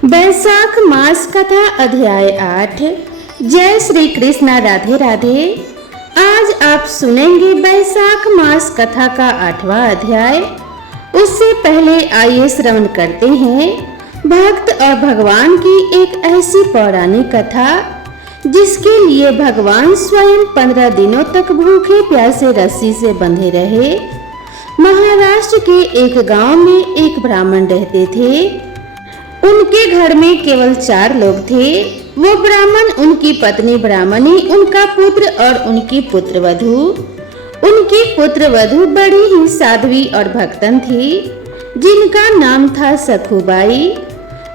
बैसाख मास कथा अध्याय 8। जय श्री कृष्णा, राधे राधे। आज आप सुनेंगे बैसाख मास कथा का 8वां अध्याय। उससे पहले आइए श्रवण करते हैं भक्त और भगवान की एक ऐसी पौराणिक कथा जिसके लिए भगवान स्वयं 15 दिनों तक भूखे प्यासे रस्सी से बंधे रहे। महाराष्ट्र के एक गांव में एक ब्राह्मण रहते थे। उनके घर में केवल 4 लोग थे। वो ब्राह्मण, उनकी पत्नी ब्राह्मणी, उनका पुत्र और उनकी पुत्रवधू। उनकी पुत्रवधू बड़ी ही साध्वी और भक्तन थी जिनका नाम था सखुबाई।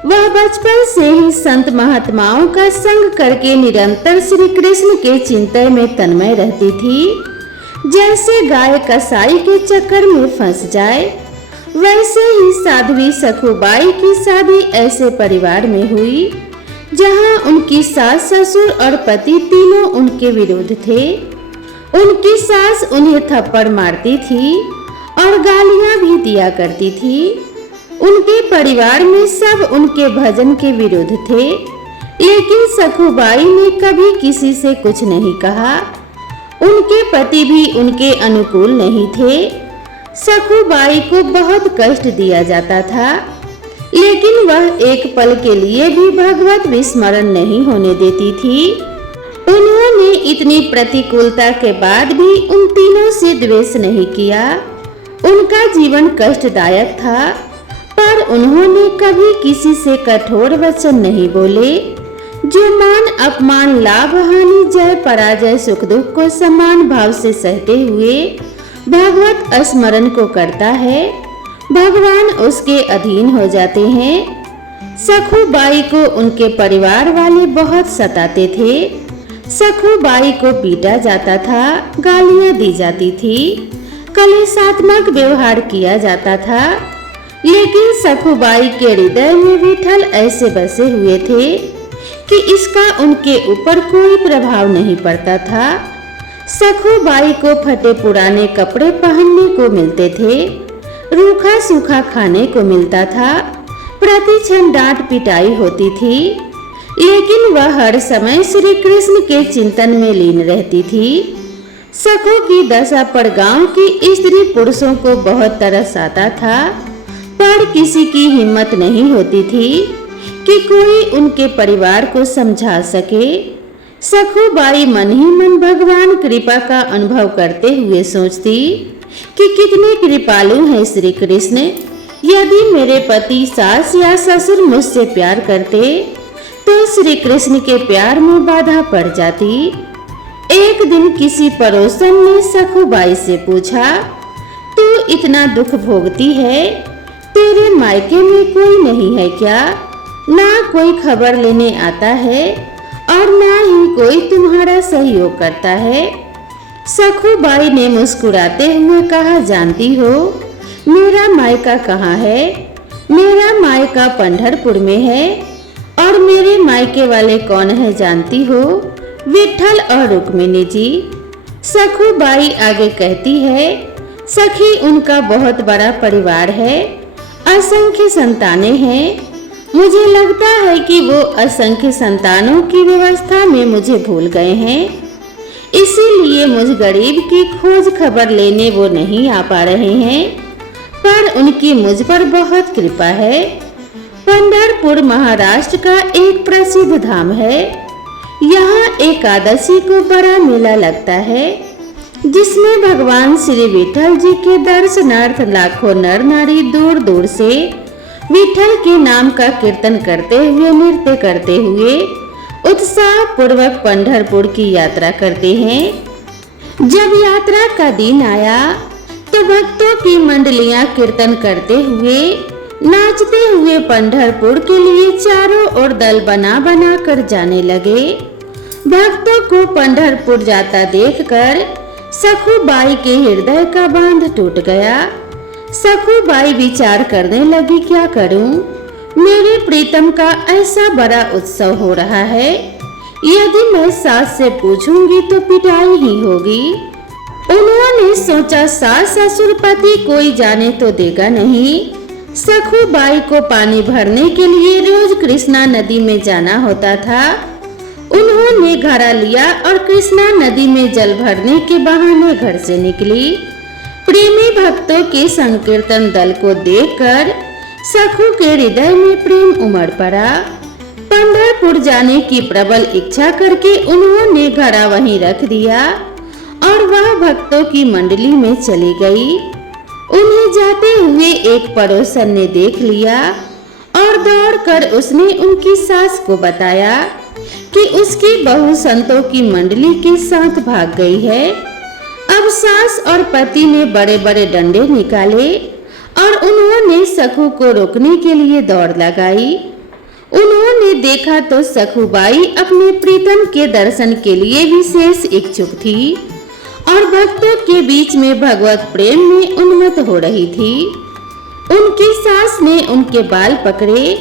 वह बचपन से ही संत महात्माओं का संग करके निरंतर श्री कृष्ण के चिंतन में तन्मय रहती थी। जैसे गाय कसाई के चक्कर में फंस जाए, वैसे ही साध्वी सखुबाई की शादी ऐसे परिवार में हुई जहां उनकी सास, ससुर और पति तीनों उनके विरुद्ध थे। उनकी सास उन्हें थप्पड़ मारती थी और गालियां भी दिया करती थी। उनके परिवार में सब उनके भजन के विरुद्ध थे, लेकिन सखुबाई ने कभी किसी से कुछ नहीं कहा। उनके पति भी उनके अनुकूल नहीं थे। सखुबाई को बहुत कष्ट दिया जाता था, लेकिन वह एक पल के लिए भी भगवत विस्मरण नहीं होने देती थी। उन्होंने इतनी प्रतिकूलता के बाद भी उन तीनों से द्वेष नहीं किया। उनका जीवन कष्टदायक था, पर उन्होंने कभी किसी से कठोर वचन नहीं बोले। जो मान अपमान, लाभ हानि, जय पराजय, सुख दुख को समान भाव से सहते हुए भगवत स्मरण को करता है, भगवान उसके अधीन हो जाते हैं। सखुबाई को उनके परिवार वाले बहुत सताते थे। सखुबाई को पीटा जाता था, गालियां दी जाती थी, कलेशात्मक व्यवहार किया जाता था, लेकिन सखुबाई के हृदय में विठल ऐसे बसे हुए थे कि इसका उनके ऊपर कोई प्रभाव नहीं पड़ता था। सखुबाई को फटे पुराने कपड़े पहनने को मिलते थे, रूखा सूखा खाने को मिलता था, प्रति क्षण डांट पिटाई होती थी, लेकिन वह हर समय श्री कृष्ण के चिंतन में लीन रहती थी। सखु की दशा पर गांव की स्त्री पुरुषों को बहुत तरस आता था, पर किसी की हिम्मत नहीं होती थी कि कोई उनके परिवार को समझा सके। सखुबाई मन ही मन भगवान कृपा का अनुभव करते हुए सोचती कि कितने कृपालु हैं श्री कृष्ण। यदि मेरे पति, सास या ससुर मुझसे प्यार करते तो श्री कृष्ण के प्यार में बाधा पड़ जाती। एक दिन किसी पड़ोसन ने सखुबाई से पूछा, तू इतना दुख भोगती है, तेरे मायके में कोई नहीं है क्या? ना कोई खबर लेने आता है और ना ही कोई तुम्हारा सहयोग करता है। सखुबाई ने मुस्कुराते हुए कहा, जानती हो मेरा मायका कहाँ है? मेरा मायका पंढरपुर में है। और मेरे मायके वाले कौन है जानती हो? विठल और रुक्मिणी जी। सखुबाई आगे कहती है, सखी, उनका बहुत बड़ा परिवार है, असंख्य संतानें हैं। मुझे लगता है कि वो असंख्य संतानों की व्यवस्था में मुझे भूल गए हैं, इसीलिए मुझ गरीब की खोज खबर लेने वो नहीं आ पा रहे हैं, पर उनकी मुझ पर बहुत कृपा है। पंढरपुर महाराष्ट्र का एक प्रसिद्ध धाम है। यहाँ एकादशी को बड़ा मेला लगता है, जिसमें भगवान श्री विठल जी के दर्शनार्थ लाखों नर नारी दूर दूर से विठल के नाम का कीर्तन करते हुए, नृत्य करते हुए उत्साह पूर्वक पंढरपुर की यात्रा करते हैं। जब यात्रा का दिन आया तो भक्तों की मंडलियां कीर्तन करते हुए, नाचते हुए पंढरपुर के लिए चारों ओर दल बना बना कर जाने लगे। भक्तों को पंढरपुर जाता देखकर सखुबाई के हृदय का बांध टूट गया। सखुबाई विचार करने लगी, क्या करूं? मेरे प्रीतम का ऐसा बड़ा उत्सव हो रहा है, यदि मैं सास से पूछूंगी तो पिटाई ही होगी। उन्होंने सोचा, सास, ससुर, पति कोई जाने तो देगा नहीं। सखुबाई को पानी भरने के लिए रोज कृष्णा नदी में जाना होता था। उन्होंने घड़ा लिया और कृष्णा नदी में जल भरने के बहाने घर से निकली। प्रेमी भक्तों के संकीर्तन दल को देखकर सखू के हृदय में प्रेम उमड़ पड़ा। पंढरपुर जाने की प्रबल इच्छा करके उन्होंने घड़ा वहीं रख दिया और वह भक्तों की मंडली में चली गई। उन्हें जाते हुए एक पड़ोसन ने देख लिया और दौड़कर उसने उनकी सास को बताया कि उसकी बहू संतों की मंडली के साथ भाग गई है। अब सास और पति ने बड़े बड़े डंडे निकाले और उन्होंने सखू को रोकने के लिए दौड़ लगाई। उन्होंने देखा तो सखूबाई अपने प्रीतम के दर्शन के लिए विशेष इच्छुक थी और भक्तों के बीच में भगवत प्रेम में उन्मत्त हो रही थी। उनकी सास ने उनके बाल पकड़े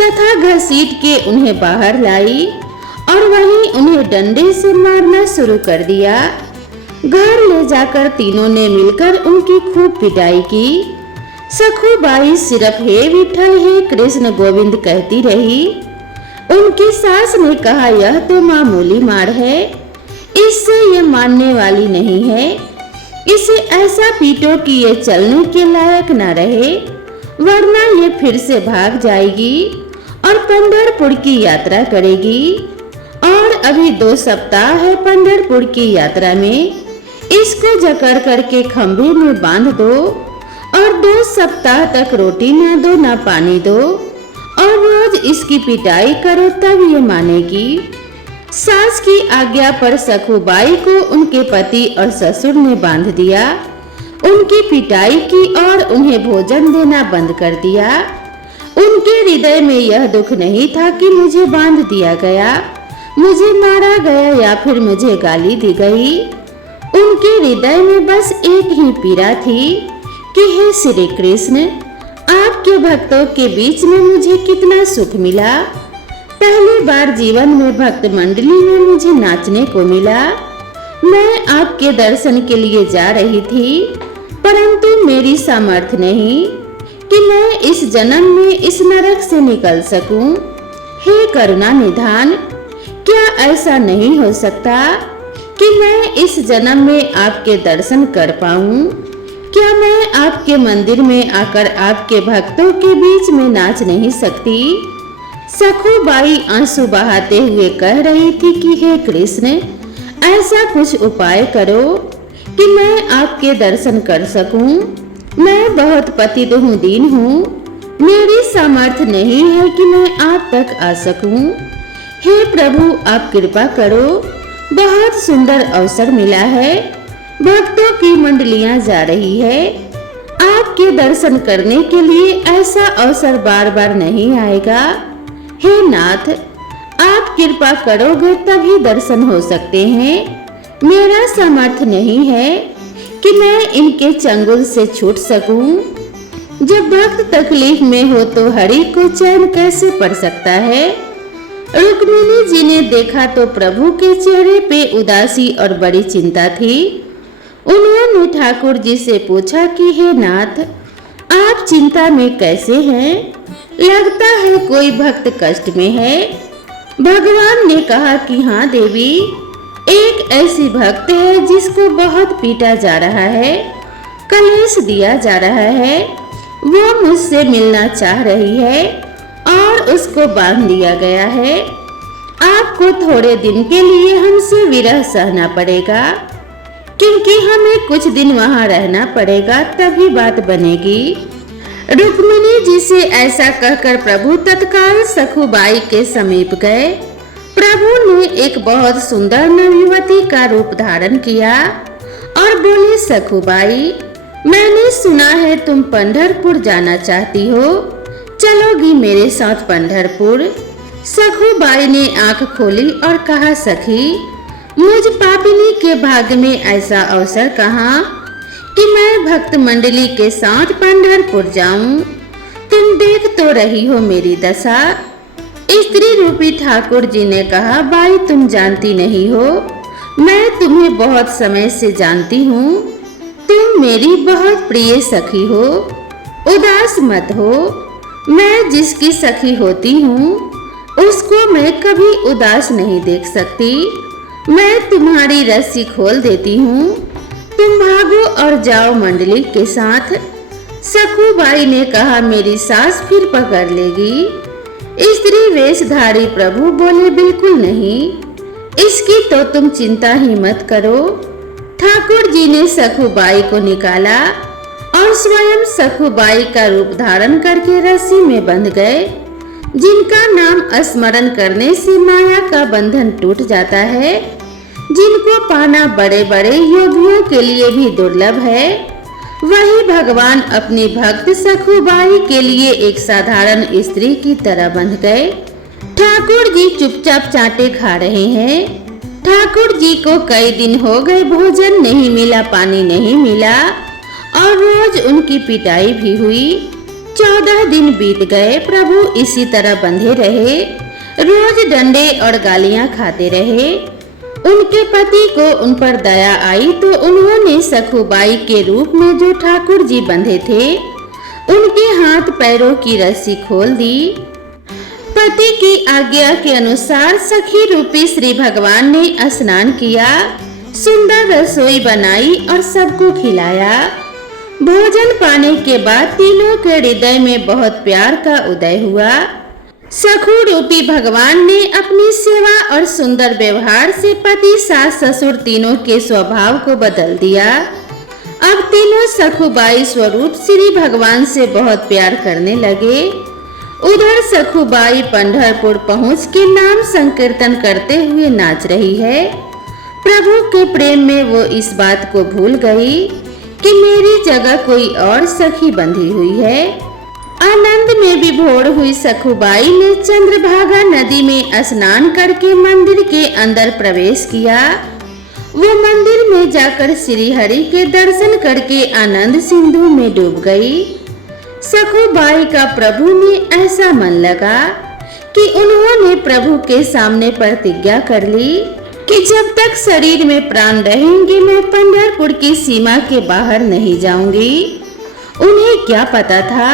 तथा घसीट के उन्हें बाहर लाई और वहीं उन्हें डंडे से मारना शुरू कर दिया। घर ले जाकर तीनों ने मिलकर उनकी खूब पिटाई की। सखूबाई सिर्फ हे विठल हे कृष्ण गोविंद कहती रही। उनकी सास ने कहा यह तो मामूली मार है, इससे ये मानने वाली नहीं है। इसे ऐसा पीटो कि ये चलने के लायक न रहे, वरना ये फिर से भाग जाएगी और पंढरपुर की यात्रा करेगी। और अभी 2 सप्ताह है पंढरपुर की यात्रा में। इसको जकड़ करके खंभे में बांध दो और 2 सप्ताह तक रोटी ना दो ना पानी दो और रोज इसकी पिटाई करो तब ये मानेगी। सास की आज्ञा पर सखूबाई को उनके पति और ससुर ने बांध दिया। उनकी पिटाई की और उन्हें भोजन देना बंद कर दिया। उनके हृदय में यह दुख नहीं था कि मुझे बांध दिया गया, मुझे मारा गया या फिर मुझे गाली दी गई। उनके हृदय में बस एक ही पीड़ा थी कि हे श्री कृष्ण, आपके भक्तों के बीच में मुझे कितना सुख मिला। पहली बार जीवन में भक्त मंडली में मुझे नाचने को मिला। मैं आपके दर्शन के लिए जा रही थी, परंतु मेरी सामर्थ्य नहीं कि मैं इस जन्म में इस नरक से निकल सकूं। हे करुणा निधान, क्या ऐसा नहीं हो सकता कि मैं इस जन्म में आपके दर्शन कर पाऊं? क्या मैं आपके मंदिर में आकर आपके भक्तों के बीच में नाच नहीं सकती? सखूबाई आंसू बहाते हुए कह रही थी कि हे कृष्ण, ऐसा कुछ उपाय करो कि मैं आपके दर्शन कर सकूं। मैं बहुत पतित हूँ, दीन हूँ, मेरी सामर्थ्य नहीं है कि मैं आप तक आ सकूं। हे प्रभु, आप कृपा करो। बहुत सुंदर अवसर मिला है, भक्तों की मंडलियां जा रही है। आपके दर्शन करने के लिए ऐसा अवसर बार बार नहीं आएगा। हे नाथ, आप कृपा करोगे तभी दर्शन हो सकते हैं। मेरा सामर्थ्य नहीं है कि मैं इनके चंगुल से छूट सकूं। जब भक्त तकलीफ में हो तो हरि को चैन कैसे पड़ सकता है? रुक्मिणी जी ने देखा तो प्रभु के चेहरे पे उदासी और बड़ी चिंता थी। उन्होंने ठाकुर जी से पूछा कि हे नाथ, आप चिंता में कैसे हैं? लगता है कोई भक्त कष्ट में है। भगवान ने कहा कि हाँ देवी, एक ऐसी भक्त है जिसको बहुत पीटा जा रहा है, कलेश दिया जा रहा है। वो मुझसे मिलना चाह रही है और उसको बांध दिया गया है। आपको थोड़े दिन के लिए हमसे विरह सहना पड़ेगा, क्योंकि हमें कुछ दिन वहां रहना पड़ेगा, तभी बात बनेगी। रुक्मिणी जी से ऐसा कहकर प्रभु तत्काल सखूबाई के समीप गए। प्रभु ने एक बहुत सुंदर नवयुवती का रूप धारण किया और बोले, सखूबाई, मैंने सुना है तुम पंढरपुर जाना चाहती हो, चलोगी मेरे साथ पंढरपुर? सखूबाई ने आंख खोली और कहा, सखी, मुझ पापिनी के भाग्य में ऐसा अवसर कहाँ कि मैं भक्त मंडली के साथ पंढरपुर जाऊं। तुम देख तो रही हो मेरी दशा। स्त्री रूपी ठाकुर जी ने कहा, बाई तुम जानती नहीं हो, मैं तुम्हें बहुत समय से जानती हूँ। तुम मेरी बहुत प्रिय सखी हो, उदास मत हो। मैं जिसकी सखी होती हूँ उसको मैं कभी उदास नहीं देख सकती। मैं तुम्हारी रस्सी खोल देती हूँ, तुम भागो और जाओ मंडली के साथ। सखुबाई ने कहा, मेरी सास फिर पकड़ लेगी। स्त्री वेशधारी प्रभु बोले, बिल्कुल नहीं, इसकी तो तुम चिंता ही मत करो। ठाकुर जी ने सखुबाई को निकाला और स्वयं सखुबाई का रूप धारण करके रस्सी में बंध गए। जिनका नाम स्मरण करने से माया का बंधन टूट जाता है, जिनको पाना बड़े बड़े योगियों के लिए भी दुर्लभ है, वही भगवान अपनी भक्त सखुबाई के लिए एक साधारण स्त्री की तरह बंध गए। ठाकुर जी चुपचाप चांटे खा रहे हैं। ठाकुर जी को कई दिन हो गए भोजन नहीं मिला, पानी नहीं मिला और रोज उनकी पिटाई भी हुई। 14 दिन बीत गए, प्रभु इसी तरह बंधे रहे, रोज डंडे और गालियां खाते रहे। उनके पति को उन पर दया आई तो उन्होंने सखुबाई के रूप में जो ठाकुर जी बंधे थे उनके हाथ पैरों की रस्सी खोल दी। पति की आज्ञा के अनुसार सखी रूपी श्री भगवान ने स्नान किया, सुंदर रसोई बनाई और सबको खिलाया। भोजन पाने के बाद तीनों के हृदय में बहुत प्यार का उदय हुआ। सखु रूपी भगवान ने अपनी सेवा और सुंदर व्यवहार से पति सास ससुर तीनों के स्वभाव को बदल दिया। अब तीनों सखुबाई स्वरूप श्री भगवान से बहुत प्यार करने लगे। उधर सखुबाई पंढरपुर पहुँच के नाम संकीर्तन करते हुए नाच रही है। प्रभु के प्रेम में वो इस बात को भूल गई कि मेरी जगह कोई और सखी बंधी हुई है। आनंद में विभोर हुई सखुबाई ने चंद्रभागा नदी में स्नान करके मंदिर के अंदर प्रवेश किया। वो मंदिर में जाकर श्री हरि के दर्शन करके आनंद सिंधु में डूब गई। सखुबाई का प्रभु में ऐसा मन लगा कि उन्होंने प्रभु के सामने प्रतिज्ञा कर ली कि जब तक शरीर में प्राण रहेंगे मैं पंढरपुर की सीमा के बाहर नहीं जाऊंगी। उन्हें क्या पता था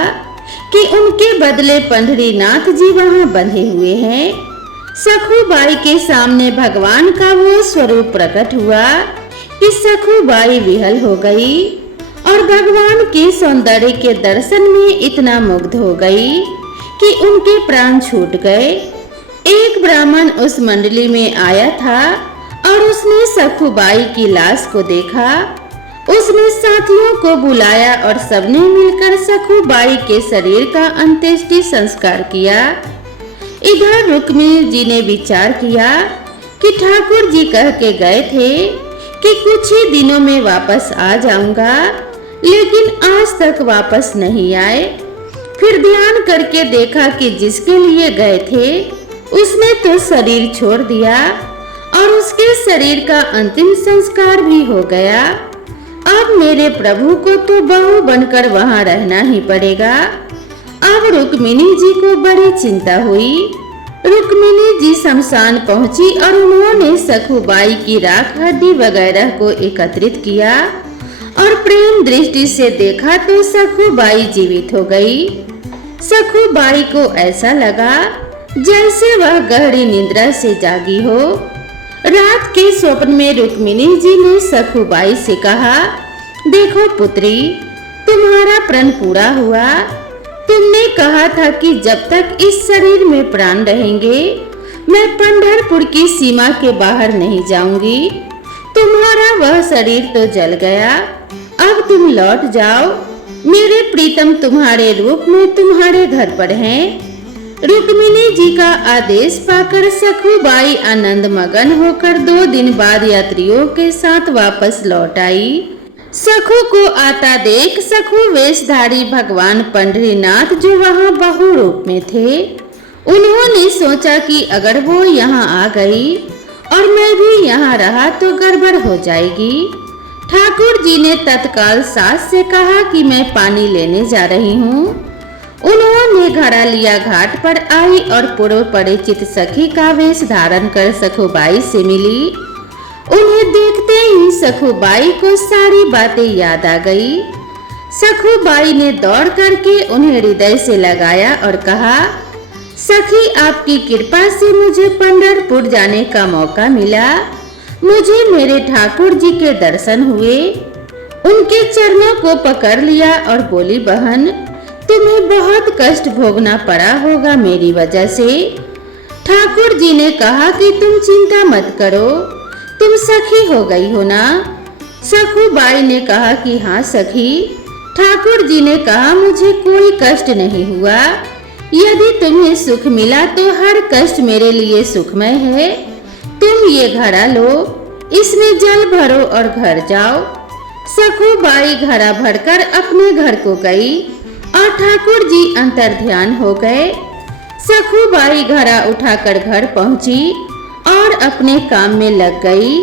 कि उनके बदले पंढरीनाथ जी वहां बंधे हुए हैं। सखुबाई के सामने भगवान का वो स्वरूप प्रकट हुआ कि सखुबाई विहल हो गई और भगवान के सौंदर्य के दर्शन में इतना मुग्ध हो गई कि उनके प्राण छूट गए। एक ब्राह्मण उस मंडली में आया था और उसने सखुबाई की लाश को देखा। उसने साथियों को बुलाया और सबने मिलकर सखुबाई के शरीर का अंत्येष्टि संस्कार किया। इधर रुक्मिणी जी ने विचार किया कि ठाकुर जी कह के गए थे कि कुछ ही दिनों में वापस आ जाऊंगा, लेकिन आज तक वापस नहीं आए। फिर ध्यान करके देखा कि जिसके लिए गए थे उसने तो शरीर छोड़ दिया और उसके शरीर का अंतिम संस्कार भी हो गया। अब मेरे प्रभु को तो बहू बनकर वहां रहना ही पड़ेगा। अब रुक्मिणी जी को बड़ी चिंता हुई। रुक्मिणी जी शमशान पहुंची और उन्होंने सखुबाई की राख हड्डी वगैरह को एकत्रित किया और प्रेम दृष्टि से देखा तो सखुबाई जीवित हो गई। सखुबाई को ऐसा लगा जैसे वह गहरी निद्रा से जागी हो। रात के स्वप्न में रुक्मिणी जी ने सखुबाई से कहा, देखो पुत्री, तुम्हारा प्रण पूरा हुआ। तुमने कहा था कि जब तक इस शरीर में प्राण रहेंगे मैं पंढरपुर की सीमा के बाहर नहीं जाऊंगी। तुम्हारा वह शरीर तो जल गया, अब तुम लौट जाओ। मेरे प्रीतम तुम्हारे रूप में तुम्हारे घर पर हैं। रुक्मिणी जी का आदेश पाकर सखुबाई आनंद मगन होकर 2 दिन बाद यात्रियों के साथ वापस लौट आई। सखु को आता देख सखु वेशधारी भगवान पंढरीनाथ जो वहां बहु रूप में थे, उन्होंने सोचा कि अगर वो यहाँ आ गई और मैं भी यहाँ रहा तो गड़बड़ हो जाएगी। ठाकुर जी ने तत्काल सास से कहा कि मैं पानी लेने जा रही हूँ। उन्होंने घड़ा लिया, घाट पर आई और पूर्व परिचित सखी का वेश धारण कर सखुबाई से मिली। उन्हें देखते ही सखुबाई को सारी बातें याद आ गई। सखुबाई ने दौड़ करके उन्हें हृदय से लगाया और कहा, सखी, आपकी कृपा से मुझे पंढरपुर जाने का मौका मिला। मुझे मेरे ठाकुर जी के दर्शन हुए। उनके चरणों को पकड़ लिया और बोली, बहन, तुम्हें बहुत कष्ट भोगना पड़ा होगा मेरी वजह से। ठाकुर जी ने कहा कि तुम चिंता मत करो, तुम सखी हो गई हो ना। सखुबाई ने कहा कि हाँ सखी। ठाकुर जी ने कहा, मुझे कोई कष्ट नहीं हुआ। यदि तुम्हें सुख मिला तो हर कष्ट मेरे लिए सुखमय है। तुम ये घड़ा लो, इसमें जल भरो और घर जाओ। सखुबाई घड़ा भरकर अपने घर को गई और ठाकुर जी अंतर ध्यान हो गए। सखुबाई घड़ा उठाकर घर पहुंची और अपने काम में लग गई।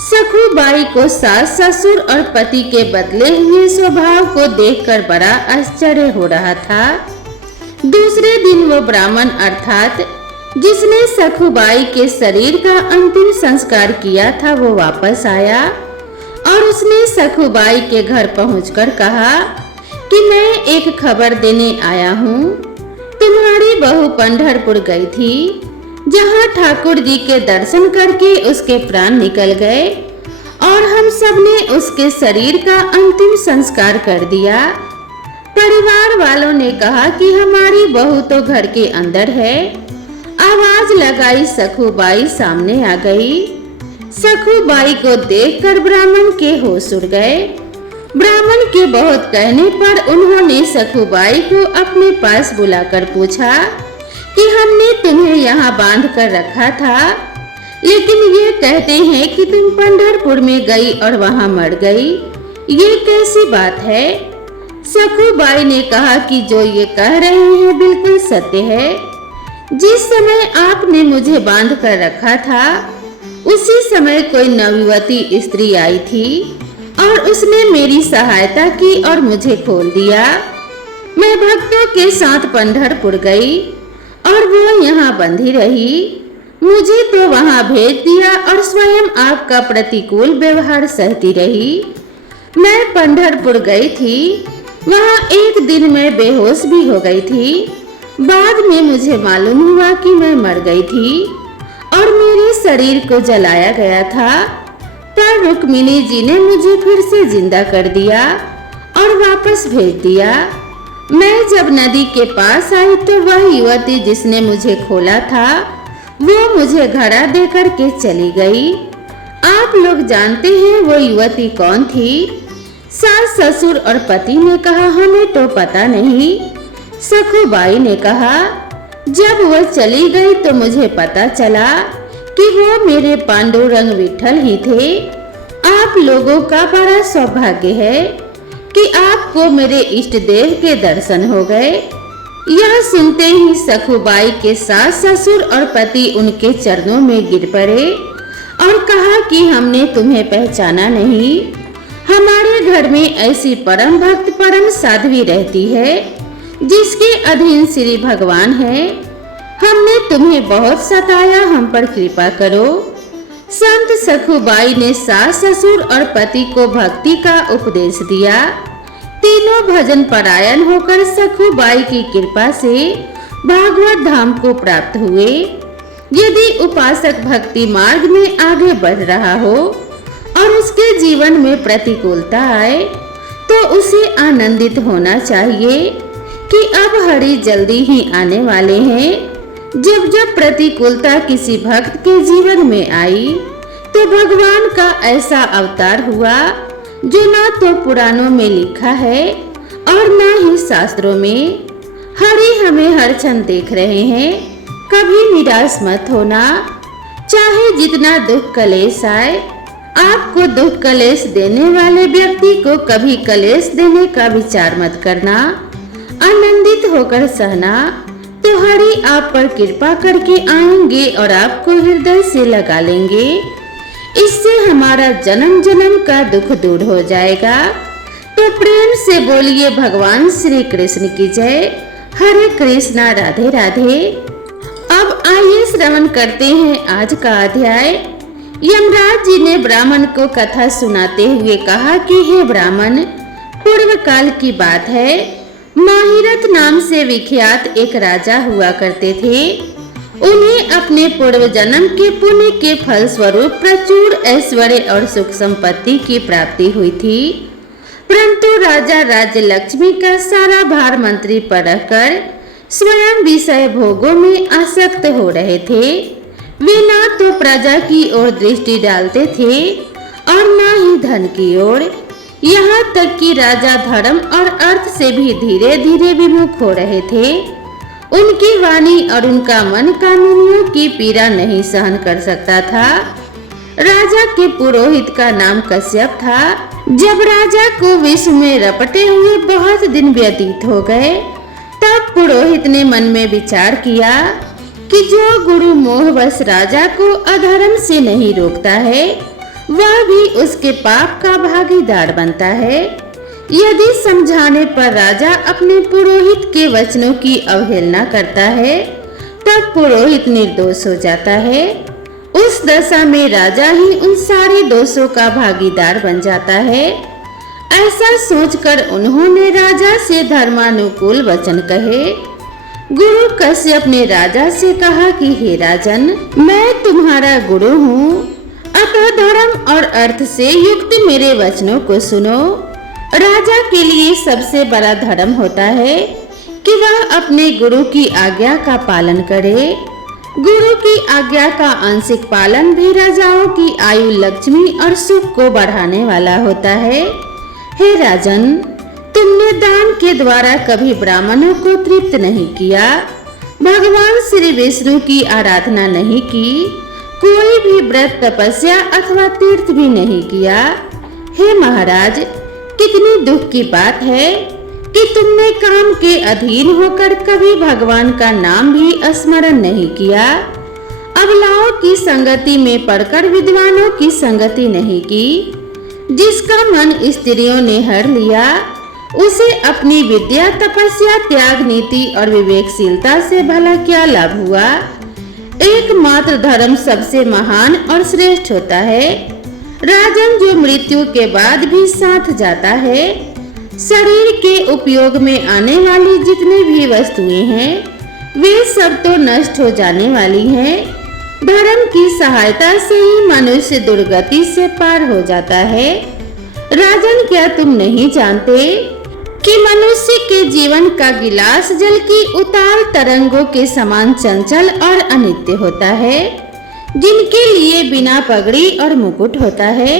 सखुबाई को सास ससुर और पति के बदले हुए स्वभाव को देखकर बड़ा आश्चर्य हो रहा था। दूसरे दिन वो ब्राह्मण अर्थात जिसने सखुबाई के शरीर का अंतिम संस्कार किया था वो वापस आया और उसने सखुबाई के घर पहुंचकर कहा कि मैं एक खबर देने आया हूँ। तुम्हारी बहू पंढरपुर गई थी, जहाँ ठाकुर जी के दर्शन करके उसके प्राण निकल गए और हम सब ने उसके शरीर का अंतिम संस्कार कर दिया। परिवार वालों ने कहा कि हमारी बहू तो घर के अंदर है। आवाज लगाई, सखुबाई सामने आ गई। सखुबाई को देखकर ब्राह्मण के होश उड़ गए। ब्राह्मण के बहुत कहने पर उन्होंने सखुबाई को अपने पास बुलाकर पूछा कि हमने तुम्हें यहाँ बांध कर रखा था, लेकिन ये कहते हैं कि तुम पंढरपुर में गई और वहाँ मर गई। ये कैसी बात है? सखुबाई ने कहा कि जो ये कह रहे हैं बिल्कुल सत्य है। जिस समय आपने मुझे बांध कर रखा था उसी समय कोई नवयुवती स्त्री आई थी और उसने मेरी सहायता की और मुझे खोल दिया। मैं भक्तों के साथ पंढरपुर गई और वो यहाँ बंधी रही। मुझे तो वहाँ भेज दिया और स्वयं आपका प्रतिकूल व्यवहार सहती रही। मैं पंढरपुर गई थी, वहाँ एक दिन में बेहोश भी हो गई थी। बाद में मुझे मालूम हुआ कि मैं मर गई थी और मेरे शरीर को जलाया गया था, पर रुक्मिणी जी ने मुझे फिर से जिंदा कर दिया और वापस भेज दिया। मैं जब नदी के पास आई तो वह युवती जिसने मुझे खोला था वो मुझे घड़ा देकर के चली गई। आप लोग जानते हैं वो युवती कौन थी? सास ससुर और पति ने कहा, हमें तो पता नहीं। सखुबाई ने कहा, जब वो चली गई तो मुझे पता चला कि वो मेरे पांडुरंग विठल ही थे। आप लोगों का बड़ा सौभाग्य है कि आपको मेरे इष्ट देव के दर्शन हो गए। यह सुनते ही सखुबाई के सास ससुर और पति उनके चरणों में गिर पड़े और कहा कि हमने तुम्हें पहचाना नहीं। हमारे घर में ऐसी परम भक्त परम साध्वी रहती है जिसके अधीन श्री भगवान है। हमने तुम्हें बहुत सताया, हम पर कृपा करो। संत सखुबाई ने सास ससुर और पति को भक्ति का उपदेश दिया। तीनों भजन परायण होकर सखुबाई की कृपा से भागवत धाम को प्राप्त हुए। यदि उपासक भक्ति मार्ग में आगे बढ़ रहा हो और उसके जीवन में प्रतिकूलता आए तो उसे आनंदित होना चाहिए कि अब हरि जल्दी ही आने वाले हैं। जब जब प्रतिकूलता किसी भक्त के जीवन में आई तो भगवान का ऐसा अवतार हुआ जो ना तो पुराणों में लिखा है और ना ही शास्त्रों में। हरि हमें हर क्षण देख रहे हैं। कभी निराश मत होना, चाहे जितना दुख कलेश आए। आपको दुख कलेश देने वाले व्यक्ति को कभी कलेश देने का विचार मत करना, आनंदित होकर सहना, तो हरि आप पर कृपा करके आएंगे और आपको हृदय से लगा लेंगे। इससे हमारा जन्म जन्म का दुख दूर हो जाएगा। तो प्रेम से बोलिए भगवान श्री कृष्ण की जय। हरे कृष्णा, राधे राधे। अब आइए श्रवण करते हैं आज का अध्याय। यमराज जी ने ब्राह्मण को कथा सुनाते हुए कहा कि हे ब्राह्मण, पूर्व काल की बात है। माहिरथ नाम से विख्यात एक राजा हुआ करते थे। उन्हें अपने पूर्व जन्म के पुण्य के फल स्वरूप प्रचुर ऐश्वर्य और सुख संपत्ति की प्राप्ति हुई थी, परंतु राजा राज्य लक्ष्मी का सारा भार मंत्री पर रखकर स्वयं विषय भोगों में आसक्त हो रहे थे। वे ना तो प्रजा की ओर दृष्टि डालते थे और न ही धन की ओर। यहाँ तक कि राजा धर्म और अर्थ से भी धीरे धीरे विमुख हो रहे थे। उनकी वाणी और उनका मन कामिनियों की पीड़ा नहीं सहन कर सकता था। राजा के पुरोहित का नाम कश्यप था। जब राजा को विष में रपटे हुए बहुत दिन व्यतीत हो गए, तब पुरोहित ने मन में विचार किया कि जो गुरु मोहवश राजा को अधर्म से नहीं रोकता है, वह भी उसके पाप का भागीदार बनता है। यदि समझाने पर राजा अपने पुरोहित के वचनों की अवहेलना करता है, तब पुरोहित निर्दोष हो जाता है। उस दशा में राजा ही उन सारे दोषों का भागीदार बन जाता है। ऐसा सोचकर उन्होंने राजा से धर्मानुकूल वचन कहे। गुरु कश्यप ने राजा से कहा कि हे राजन, मैं तुम्हारा गुरु हूँ, अतः धर्म और अर्थ से युक्त मेरे वचनों को सुनो। राजा के लिए सबसे बड़ा धर्म होता है कि वह अपने गुरु की आज्ञा का पालन करे। गुरु की आज्ञा का आंशिक पालन भी राजाओं की आयु, लक्ष्मी और सुख को बढ़ाने वाला होता है। हे राजन, तुमने दान के द्वारा कभी ब्राह्मणों को तृप्त नहीं किया, भगवान श्री विष्णु की आराधना नहीं की, कोई भी व्रत, तपस्या अथवा तीर्थ भी नहीं किया। हे महाराज, कितनी दुख की बात है कि तुमने काम के अधीन होकर कभी भगवान का नाम भी स्मरण नहीं किया। अबलाओं की संगति में पड़कर विद्वानों की संगति नहीं की। जिसका मन स्त्रियों ने हर लिया, उसे अपनी विद्या, तपस्या, त्याग, नीति और विवेकशीलता से भला क्या लाभ हुआ। एकमात्र धर्म सबसे महान और श्रेष्ठ होता है। राजन, जो मृत्यु के बाद भी साथ जाता है, शरीर के उपयोग में आने वाली जितनी भी वस्तुएं हैं, वे सब तो नष्ट हो जाने वाली हैं। धर्म की सहायता से ही मनुष्य दुर्गति से पार हो जाता है। राजन, क्या तुम नहीं जानते कि मनुष्य के जीवन का गिलास जल की उतार तरंगों के समान चंचल और अनित्य होता है, जिनके लिए बिना पगड़ी और मुकुट होता है।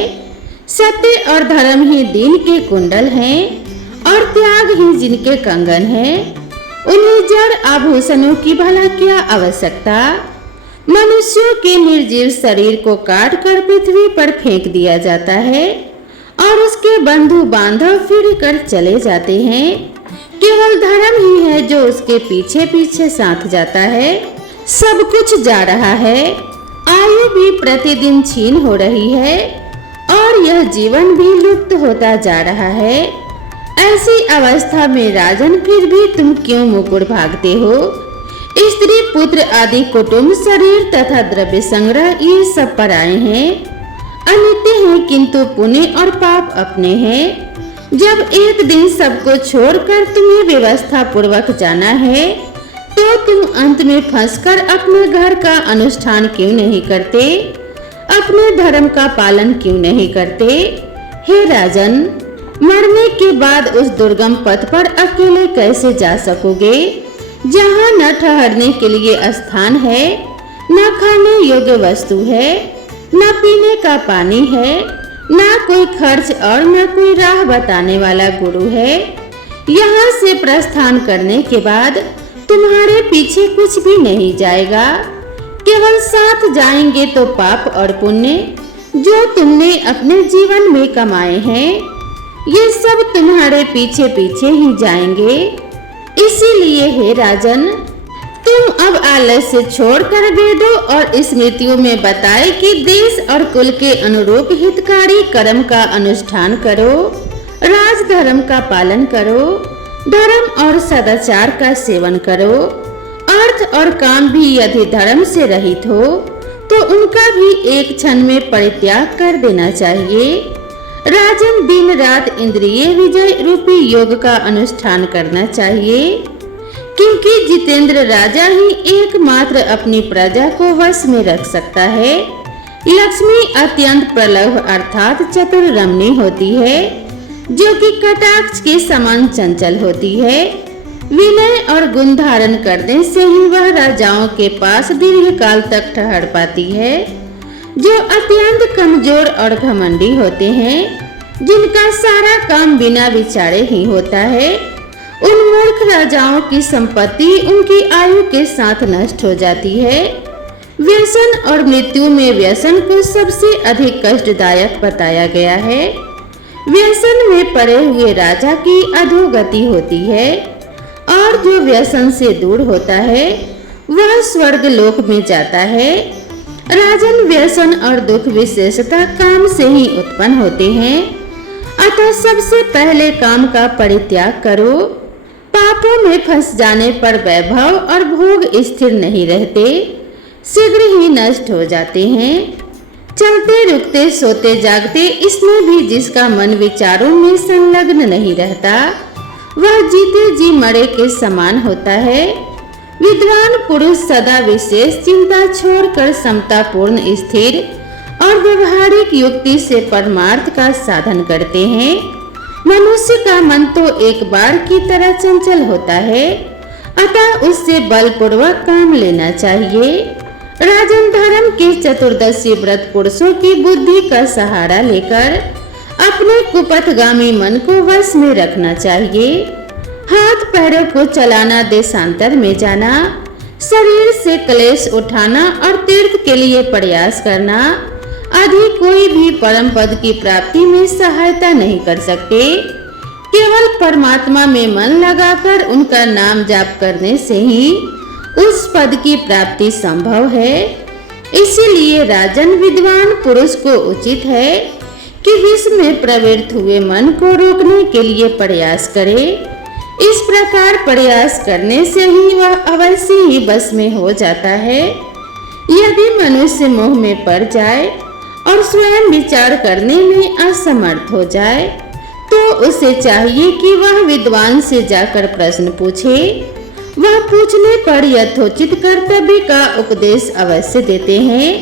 सत्य और धर्म ही दीन के कुंडल हैं और त्याग ही जिनके कंगन हैं। उन्हें जड़ आभूषणों की भला क्या आवश्यकता। मनुष्यों के निर्जीव शरीर को काट कर पृथ्वी पर फेंक दिया जाता है और उसके बंधु बांधव फिर कर चले जाते हैं। केवल धर्म ही है जो उसके पीछे पीछे साथ जाता है। सब कुछ जा रहा है, आयु भी प्रतिदिन छीन हो रही है और यह जीवन भी लुप्त होता जा रहा है। ऐसी अवस्था में राजन, फिर भी तुम क्यों मुकुर भागते हो। स्त्री, पुत्र आदि कुटुंब, शरीर तथा द्रव्य संग्रह, ये सब पराये हैं, अनित्य हैं, किंतु पुण्य और पाप अपने हैं। जब एक दिन सबको छोड़कर तुम्हें व्यवस्था पूर्वक जाना है, तो तुम अंत में फंसकर अपने घर का अनुष्ठान क्यों नहीं करते, अपने धर्म का पालन क्यों नहीं करते। हे राजन, मरने के बाद उस दुर्गम पथ पर अकेले कैसे जा सकोगे, जहाँ न ठहरने के लिए स्थान है, न खाने योग्य वस्तु है, न पीने का पानी है, न कोई खर्च और न कोई राह बताने वाला गुरु है। यहाँ से प्रस्थान करने के बाद तुम्हारे पीछे कुछ भी नहीं जाएगा, केवल साथ जाएंगे तो पाप और पुण्य जो तुमने अपने जीवन में कमाए हैं, ये सब तुम्हारे पीछे पीछे ही जाएंगे। इसीलिए हे राजन, तुम अब आलस्य छोड़कर वेदों और स्मृतियों में बताए कि देश और कुल के अनुरूप हितकारी कर्म का अनुष्ठान करो, राजधर्म का पालन करो, धर्म और सदाचार का सेवन करो। अर्थ और काम भी यदि धर्म से रहित हो तो उनका भी एक क्षण में परित्याग कर देना चाहिए। राजन दिन रात इंद्रिय विजय रूपी योग का अनुष्ठान करना चाहिए, क्योंकि जितेंद्र राजा ही एकमात्र अपनी प्रजा को वश में रख सकता है। लक्ष्मी अत्यंत प्रलोभ अर्थात चतुर रमणी होती है, जो कि कटाक्ष के समान चंचल होती है। विनय और गुण धारण करने से ही वह राजाओं के पास दीर्घ काल तक ठहर पाती है। जो अत्यंत कमजोर और घमंडी होते हैं, जिनका सारा काम बिना विचारे ही होता है, उन मूर्ख राजाओं की संपत्ति उनकी आयु के साथ नष्ट हो जाती है। व्यसन और मृत्यु में व्यसन को सबसे अधिक कष्टदायक बताया गया है। व्यसन में पड़े हुए राजा की अधोगति होती है, और जो व्यसन से दूर होता है वह स्वर्ग लोक में जाता है। राजन, व्यसन और दुख विशेषतः काम से ही उत्पन्न होते हैं, अतः सबसे पहले काम का परित्याग करो। पापों में फंस जाने पर वैभव और भोग स्थिर नहीं रहते, शीघ्र ही नष्ट हो जाते हैं। चलते रुकते सोते जागते इसमें भी जिसका मन विचारों में संलग्न नहीं रहता, वह जीते जी मरे के समान होता है। विद्वान पुरुष सदा विशेष चिंता छोड़कर समतापूर्ण स्थिर और व्यवहारिक युक्ति से परमार्थ का साधन करते हैं। मनुष्य का मन तो एक बार की तरह चंचल होता है, अतः उससे बलपूर्वक काम लेना चाहिए। राजन, धर्म के चतुर्दशी व्रत पुरुषों की बुद्धि का सहारा लेकर अपने कुपथगामी मन को वश में रखना चाहिए। हाथ पैरों को चलाना, देशांतर में जाना, शरीर से क्लेश उठाना और तीर्थ के लिए प्रयास करना आदि कोई भी परम पद की प्राप्ति में सहायता नहीं कर सकते। केवल परमात्मा में मन लगाकर उनका नाम जाप करने से ही उस पद की प्राप्ति संभव है। इसीलिए राजन, विद्वान पुरुष को उचित है कि विष में प्रवृत्त हुए मन को रोकने के लिए प्रयास करे। इस प्रकार प्रयास करने से ही वह अवश्य ही बस में हो जाता है। यदि मनुष्य मोह में पड़ जाए और स्वयं विचार करने में असमर्थ हो जाए, तो उसे चाहिए कि वह विद्वान से जाकर प्रश्न पूछे। वह पूछने पर यथोचित कर्तव्य का उपदेश अवश्य देते हैं।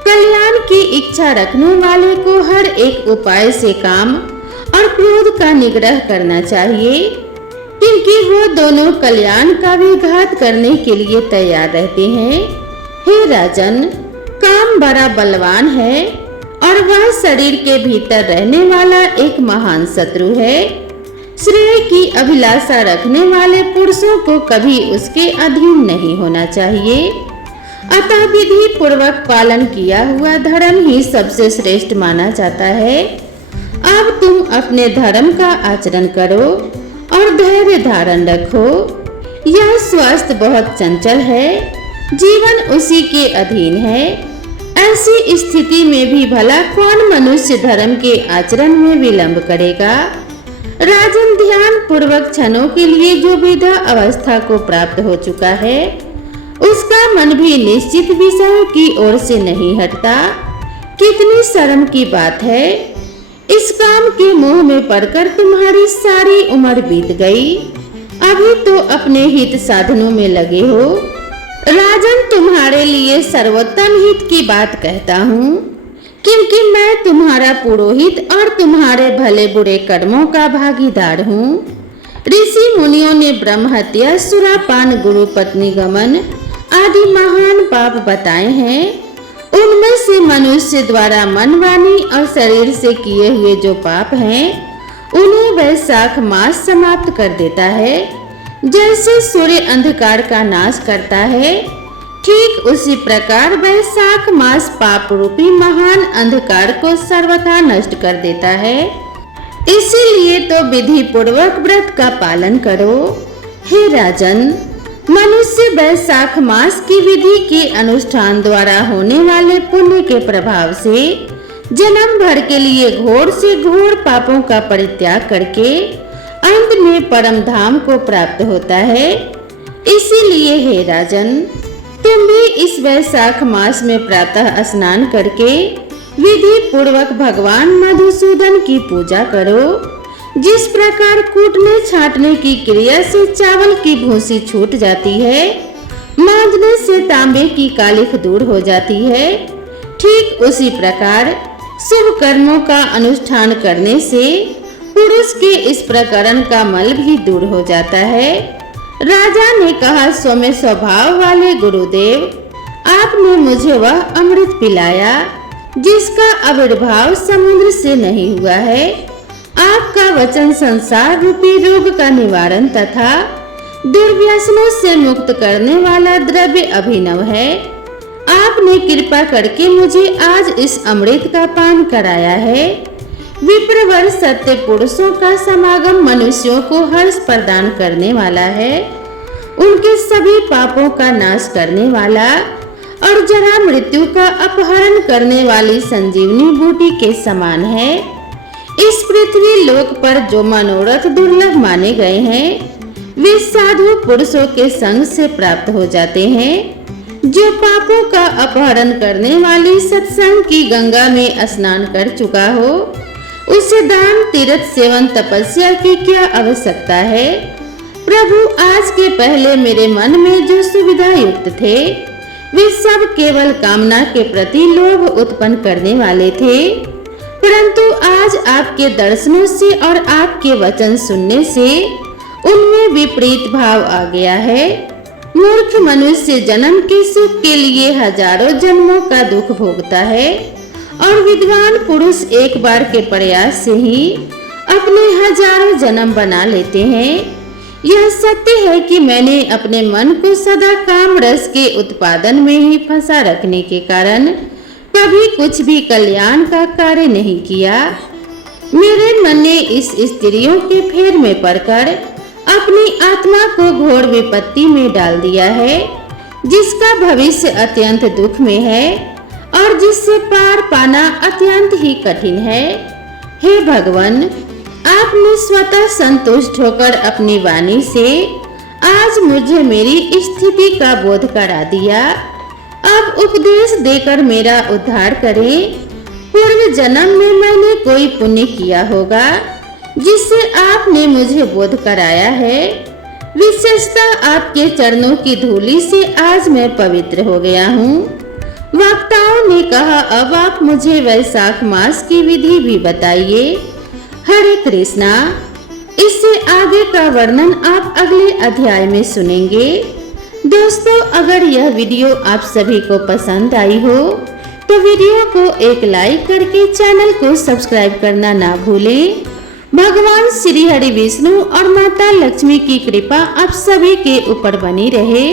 कल्याण की इच्छा रखने वाले को हर एक उपाय से काम और क्रोध का निग्रह करना चाहिए, क्योंकि वो दोनों कल्याण का भी घात करने के लिए तैयार रहते हैं। हे राजन, काम बड़ा बलवान है और वह शरीर के भीतर रहने वाला एक महान शत्रु है। श्रेय की अभिलाषा रखने वाले पुरुषों को कभी उसके अधीन नहीं होना चाहिए। अतः विधि पूर्वक पालन किया हुआ धर्म ही सबसे श्रेष्ठ माना जाता है। अब तुम अपने धर्म का आचरण करो और धैर्य धारण रखो। यह स्वास्थ्य बहुत चंचल है, जीवन उसी के अधीन है। ऐसी स्थिति में भी भला कौन मनुष्य धर्म के आचरण में विलंब करेगा। राजन, ध्यान पूर्वक क्षणों के लिए जो विधा अवस्था को प्राप्त हो चुका है, उसका मन भी निश्चित विषयों की ओर से नहीं हटता। कितनी शर्म की बात है, इस काम के मोह में पड़कर तुम्हारी सारी उम्र बीत गई, अभी तो अपने हित साधनों में लगे हो। राजन, तुम्हारे लिए सर्वोत्तम हित की बात कहता हूँ, क्योंकि मैं तुम्हारा पुरोहित और तुम्हारे भले बुरे कर्मों का भागीदार हूँ। ऋषि मुनियों ने ब्रह्म हत्या, सुरापान, गुरु पत्नी गमन आदि महान पाप बताए हैं। उनमें से मनुष्य द्वारा मन, वाणी और शरीर से किए हुए जो पाप हैं, उन्हें वैशाख मास समाप्त कर देता है। जैसे सूर्य अंधकार का नाश करता है, ठीक उसी प्रकार वैशाख मास पाप रूपी महान अंधकार को सर्वथा नष्ट कर देता है। इसीलिए तो विधि पूर्वक व्रत का पालन करो। हे राजन, मनुष्य वैशाख मास की विधि के अनुष्ठान द्वारा होने वाले पुण्य के प्रभाव से जन्म भर के लिए घोर से घोर पापों का परित्याग करके अंत में परम धाम को प्राप्त होता है। इसीलिए हे राजन, तुम भी इस वैशाख मास में प्रातः स्नान करके विधि पूर्वक भगवान मधुसूदन की पूजा करो। जिस प्रकार कूटने छांटने की क्रिया से चावल की भूसी छूट जाती है, मांजने से तांबे की कालिख दूर हो जाती है, ठीक उसी प्रकार शुभ कर्मों का अनुष्ठान करने से पुरुष के इस प्रकरण का मल भी दूर हो जाता है। राजा ने कहा, सौम्य स्वभाव वाले गुरुदेव, आपने मुझे वह अमृत पिलाया जिसका आविर्भाव समुद्र से नहीं हुआ है। आपका वचन संसार रूपी रोग का निवारण तथा दुर्व्यसनों से मुक्त करने वाला द्रव्य अभिनव है। आपने कृपा करके मुझे आज इस अमृत का पान कराया है। विप्रवर सत्य पुरुषों का समागम मनुष्यों को हर्ष प्रदान करने वाला है, उनके सभी पापों का नाश करने वाला और जरा मृत्यु का अपहरण करने वाली संजीवनी बूटी के समान है। इस पृथ्वी लोक पर जो मनोरथ दुर्लभ माने गए हैं, वे साधु पुरुषों के संग से प्राप्त हो जाते हैं। जो पापों का अपहरण करने वाली सत्संग की गंगा में स्नान कर चुका हो, उसे दान, तीर्थ, सेवन, तपस्या की क्या आवश्यकता है। प्रभु, आज के पहले मेरे मन में जो सुविधा युक्त थे, वे सब केवल कामना के प्रति लोभ उत्पन्न करने वाले थे, परंतु आज आपके दर्शनों से और आपके वचन सुनने से उनमें विपरीत भाव आ गया है। मूर्ख मनुष्य जन्म के सुख के लिए हजारों जन्मों का दुख भोगता है और विद्वान पुरुष एक बार के प्रयास से ही अपने हजारों जन्म बना लेते हैं। यह सत्य है कि मैंने अपने मन को सदा काम रस के उत्पादन में ही फंसा रखने के कारण कभी कुछ भी कल्याण का कार्य नहीं किया। मेरे मन ने इस स्त्रियों के फेर में पड़कर अपनी आत्मा को घोर विपत्ति में डाल दिया है, जिसका भविष्य अत्यंत दुख में है और जिससे पार पाना अत्यंत ही कठिन है। हे भगवान, आपने स्वतः संतुष्ट होकर अपनी वाणी से आज मुझे मेरी स्थिति का बोध करा दिया। अब उपदेश देकर मेरा उद्धार करें। पूर्व जन्म में मैंने कोई पुण्य किया होगा जिससे आपने मुझे बोध कराया है। विशेषतः आपके चरणों की धूलि से आज मैं पवित्र हो गया हूँ। वक्ताओं ने कहा, अब आप मुझे वैशाख मास की विधि भी बताइए। हरे कृष्णा। इससे आगे का वर्णन आप अगले अध्याय में सुनेंगे। दोस्तों, अगर यह वीडियो आप सभी को पसंद आई हो तो वीडियो को एक लाइक करके चैनल को सब्सक्राइब करना ना भूलें। भगवान श्री हरि विष्णु और माता लक्ष्मी की कृपा आप सभी के ऊपर बनी रहे।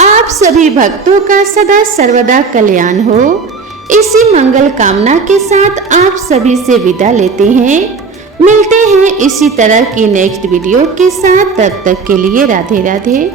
आप सभी भक्तों का सदा सर्वदा कल्याण हो। इसी मंगल कामना के साथ आप सभी से विदा लेते हैं। मिलते हैं इसी तरह की नेक्स्ट वीडियो के साथ। तब तक के लिए राधे राधे।